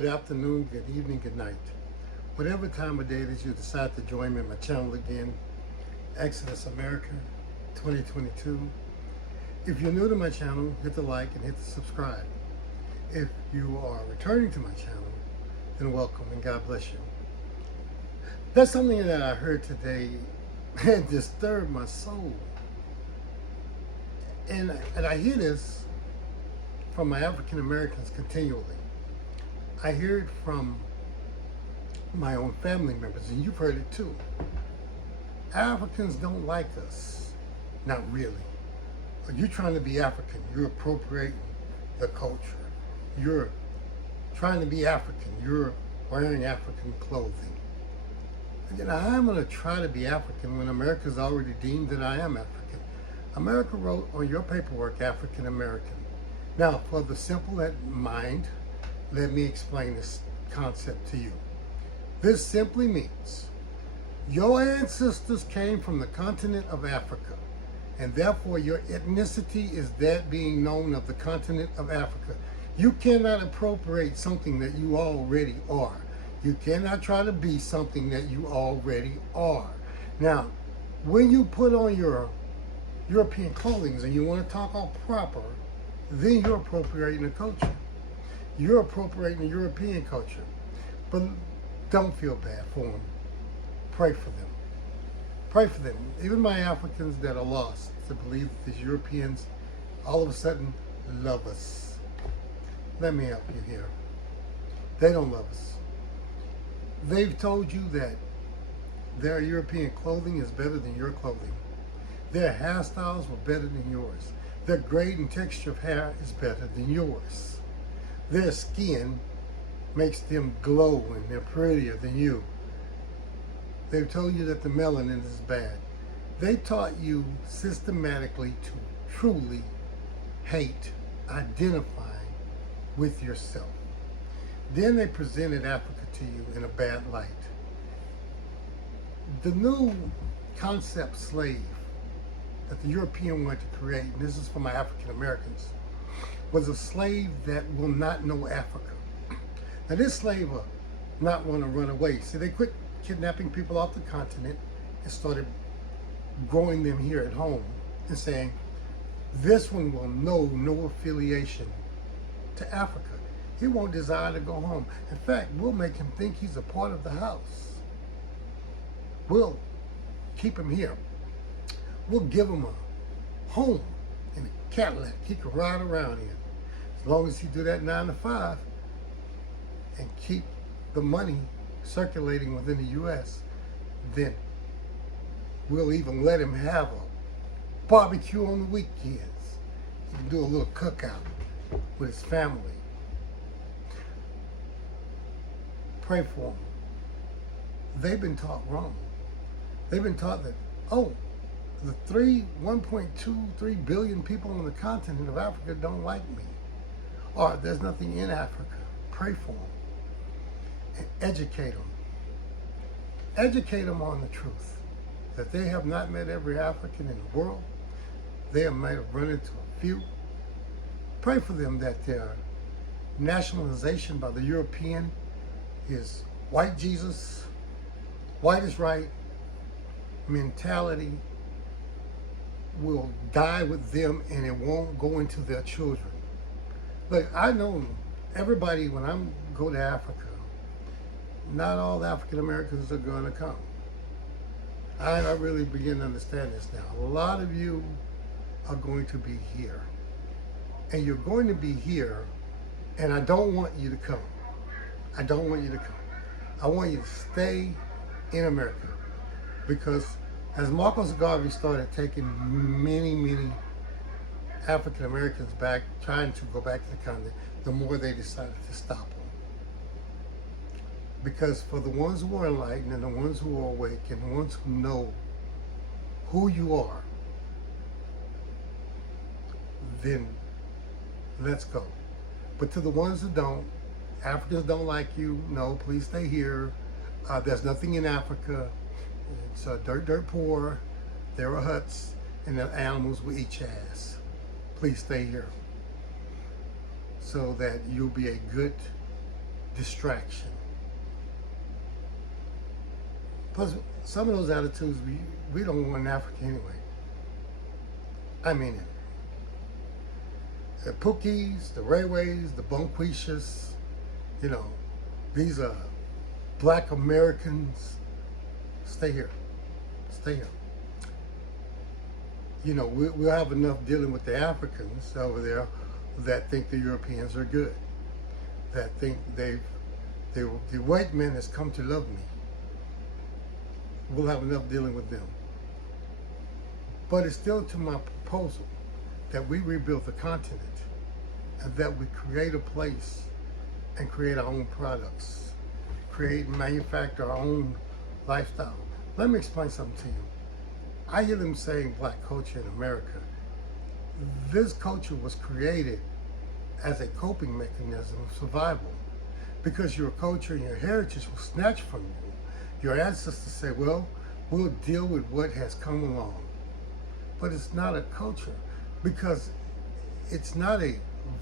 good afternoon, good evening, good night. Whatever time of day that you decide to join me on my channel again, Exodus America 2022. If you're new to my channel, hit the like and hit the subscribe. If you are returning to my channel, then welcome and God bless you. That's something that I heard today that disturbed my soul. And I hear this from my African Americans continually. I hear it from my own family members, and you've heard it too. Africans don't like us. Not really. You're trying to be African. You're appropriating the culture. You're trying to be African. You're wearing African clothing. And I'm going to try to be African when America's already deemed that I am African. America wrote on your paperwork African American. Now, for the simple mind, let me explain this concept to you. This simply means your ancestors came from the continent of Africa, and therefore your ethnicity is that being known of the continent of Africa. You cannot appropriate something that you already are. You cannot try to be something that you already are. Now, when you put on your European clothing and you want to talk all proper, then you're appropriating the culture. You're appropriating the European culture. But don't feel bad for them. Pray for them. Pray for them. Even my Africans that are lost to believe that these Europeans all of a sudden love us. Let me help you here. They don't love us. They've told you that their European clothing is better than your clothing. Their hairstyles were better than yours. Their grade and texture of hair is better than yours. Their skin makes them glow and they're prettier than you. They've told you that the melanin is bad. They taught you systematically to truly hate, identify with yourself. Then they presented Africa to you in a bad light. The new concept slave that the European wanted to create, and this is for my African Americans, was a slave that will not know Africa. Now this slave will not want to run away. See, they quit kidnapping people off the continent and started growing them here at home and saying, this one will know no affiliation to Africa. He won't desire to go home. In fact, we'll make him think he's a part of the house. We'll keep him here. We'll give him a home in a Cadillac he can ride around in. As long as he do that 9 to 5 and keep the money circulating within the U.S., then we'll even let him have a barbecue on the weekends. He can do a little cookout with his family. Pray for them. They've been taught wrong. They've been taught that, oh, the 1.23 billion people on the continent of Africa don't like me. Or there's nothing in Africa. Pray for them. And educate them. Educate them on the truth. That they have not met every African in the world. They might have run into a few. Pray for them that their nationalization by the European is white Jesus, white is right mentality will die with them and it won't go into their children. Look, I know everybody, when I go to Africa, not all the African Americans are going to come. I really begin to understand this now. A lot of you are going to be here. And you're going to be here, and I don't want you to come. I don't want you to come. I want you to stay in America. Because as Marcus Garvey started taking many African Americans back, trying to go back to the continent, the more they decided to stop them. Because for the ones who are enlightened and the ones who are awake and the ones who know who you are, then let's go. But to the ones who don't, Africans don't like you, no, please stay here. There's nothing in Africa. It's dirt poor. There are huts and the animals will eat your ass. Please stay here so that you'll be a good distraction. Plus, some of those attitudes we don't want in Africa anyway. I mean it. The Pookies, the Rayways, the Bonquishas, you know, these are black Americans. Stay here. Stay here. You know, we'll have enough dealing with the Africans over there that think the Europeans are good, that think the white man has come to love me. We'll have enough dealing with them. But it's still to my proposal that we rebuild the continent and that we create a place and create our own products, create and manufacture our own lifestyle. Let me explain something to you. I hear them saying black culture in America. This culture was created as a coping mechanism of survival because your culture and your heritage was snatched from you. Your ancestors say, well, we'll deal with what has come along. But it's not a culture because it's not a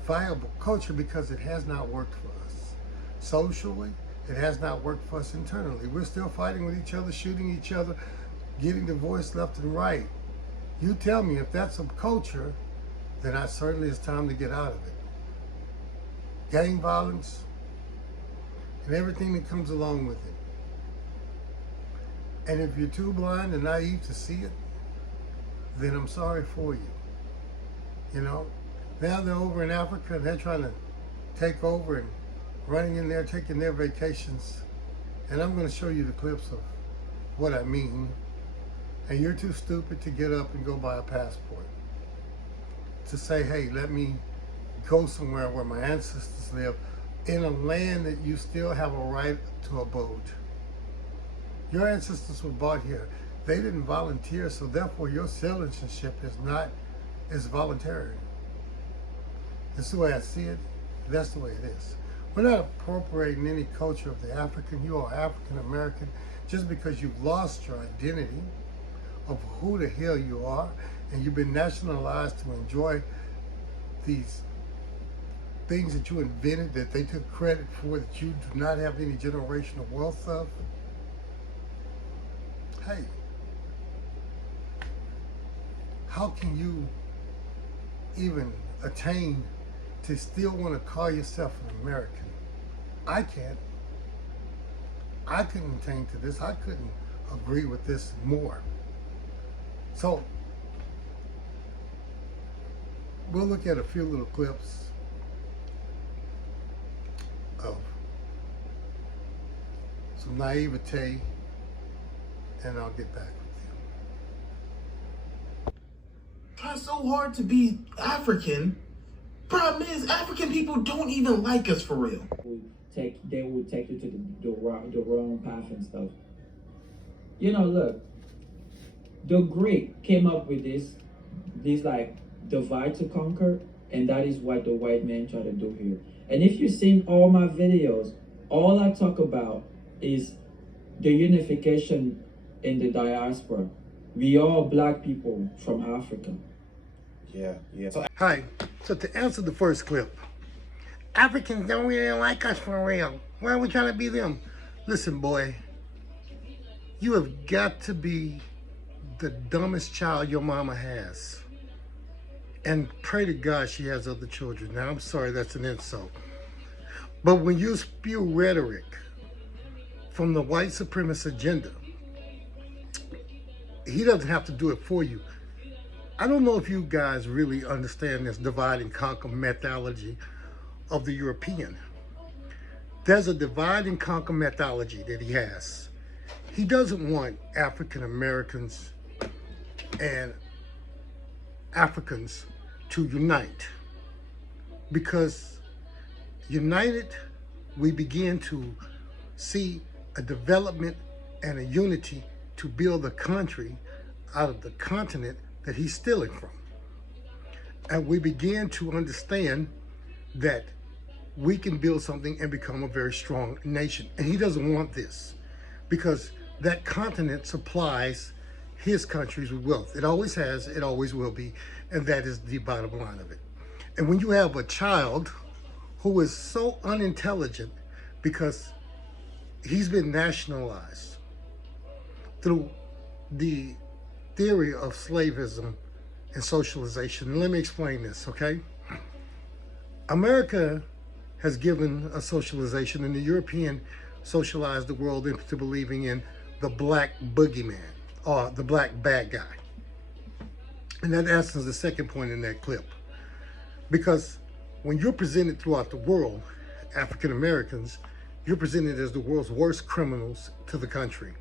viable culture because it has not worked for us. Socially, it has not worked for us internally. We're still fighting with each other, shooting each other, getting divorced left and right. You tell me if that's a culture, then certainly it's time to get out of it. Gang violence and everything that comes along with it. And if you're too blind and naive to see it, then I'm sorry for you. You know, now they're over in Africa and they're trying to take over and running in there, taking their vacations. And I'm going to show you the clips of what I mean. And you're too stupid to get up and go buy a passport. To say, hey, let me go somewhere where my ancestors live in a land that you still have a right to abode. Your ancestors were brought here. They didn't volunteer, so therefore your citizenship is voluntary. That's the way I see it. That's the way it is. We're not appropriating any culture of the African. You are African American just because you've lost your identity of who the hell you are, and you've been nationalized to enjoy these things that you invented that they took credit for that you do not have any generational wealth of. Hey, how can you even attain to still want to call yourself an American? I can't. I couldn't attain to this. I couldn't agree with this more. So, we'll look at a few little clips of some naivete, and I'll get back with you. Try so hard to be African. Problem is, African people don't even like us for real. They would take you to the wrong path and stuff. You know, look, the Greek came up with this like divide to conquer, and that is what the white man try to do here. And if you've seen all my videos, all I talk about is the unification in the diaspora. We all black people from Africa. Yeah. Hi. So to answer the first clip, Africans don't really like us for real. Why are we trying to be them? Listen, boy, you have got to be the dumbest child your mama has. And pray to God she has other children. Now, I'm sorry, that's an insult. But when you spew rhetoric from the white supremacist agenda, he doesn't have to do it for you. I don't know if you guys really understand this divide and conquer methodology of the European. There's a divide and conquer methodology that he has. He doesn't want African Americans and Africans to unite, because united we begin to see a development and a unity to build a country out of the continent that he's stealing from. And we begin to understand that we can build something and become a very strong nation. And he doesn't want this, because that continent supplies his countries with wealth. It always has, it always will be, and that is the bottom line of it. And when you have a child who is so unintelligent because he's been nationalized through the theory of slavism and socialization. And let me explain this, okay? America has given a socialization, and the European socialized the world into believing in the black boogeyman, or the black bad guy. And that answers the second point in that clip. Because when you're presented throughout the world, African Americans, you're presented as the world's worst criminals to the country.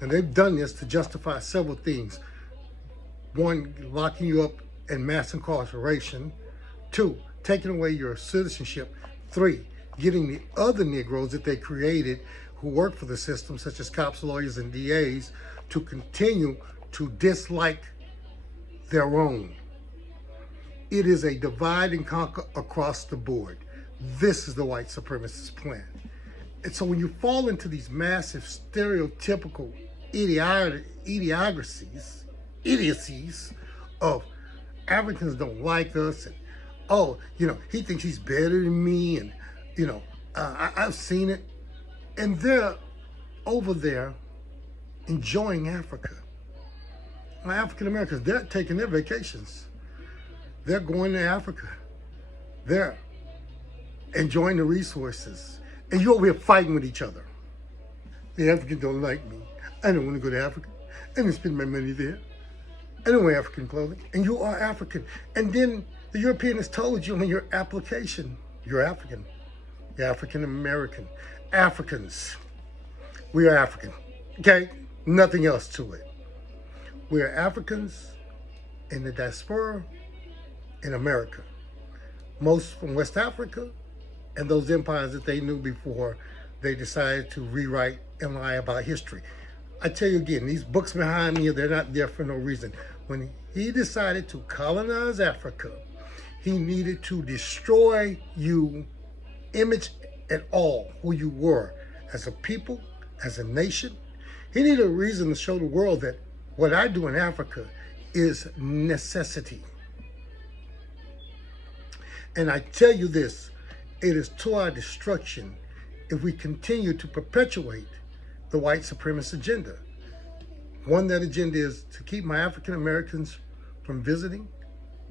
And they've done this to justify several things. One, locking you up in mass incarceration. Two, taking away your citizenship. Three, getting the other Negroes that they created who work for the system, such as cops, lawyers, and DAs, to continue to dislike their own. It is a divide and conquer across the board. This is the white supremacist plan. And so when you fall into these massive stereotypical idiocies of Africans don't like us, and oh, he thinks he's better than me, and I've seen it, and they're over there enjoying Africa. My African Americans, they're taking their vacations. They're going to Africa. They're enjoying the resources. And you're over here fighting with each other. The Africans don't like me. I don't want to go to Africa. I don't spend my money there. I don't wear African clothing. And you are African. And then the European has told you on your application, you're African. You're African American. Africans. We are African. Okay? Nothing else to it. We are Africans in the diaspora in America. Most from West Africa and those empires that they knew before they decided to rewrite and lie about history. I tell you again, these books behind me, they're not there for no reason. When he decided to colonize Africa, he needed to destroy you, image and all, who you were as a people, as a nation. He needed a reason to show the world that what I do in Africa is necessity. And I tell you this, it is to our destruction if we continue to perpetuate the white supremacist agenda. One, that agenda is to keep my African Americans from visiting,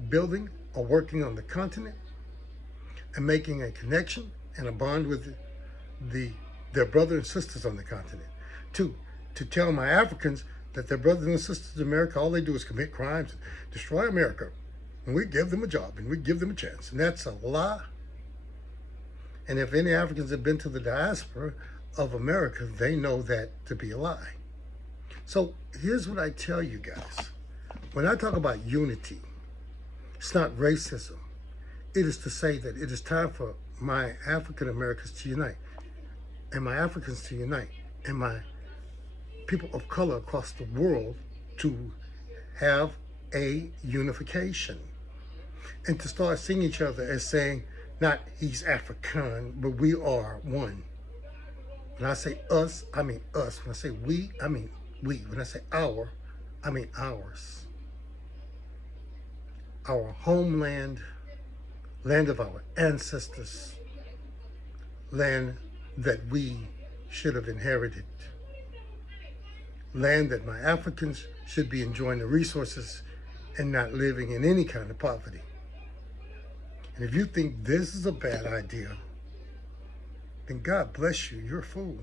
building, or working on the continent and making a connection and a bond with their brothers and sisters on the continent. Two, to tell my Africans that their brothers and sisters in America, all they do is commit crimes and destroy America. And we give them a job and we give them a chance. And that's a lie. And if any Africans have been to the diaspora of America, they know that to be a lie. So here's what I tell you guys. When I talk about unity, it's not racism. It is to say that it is time for my African Americans to unite, and my Africans to unite, and my people of color across the world to have a unification, and to start seeing each other as saying, not he's African, but we are one. When I say us, I mean us. When I say we, I mean we. When I say our, I mean ours. Our homeland, land of our ancestors, land that we should have inherited, land that my Africans should be enjoying the resources and not living in any kind of poverty. And if you think this is a bad idea, then God bless you, you're a fool.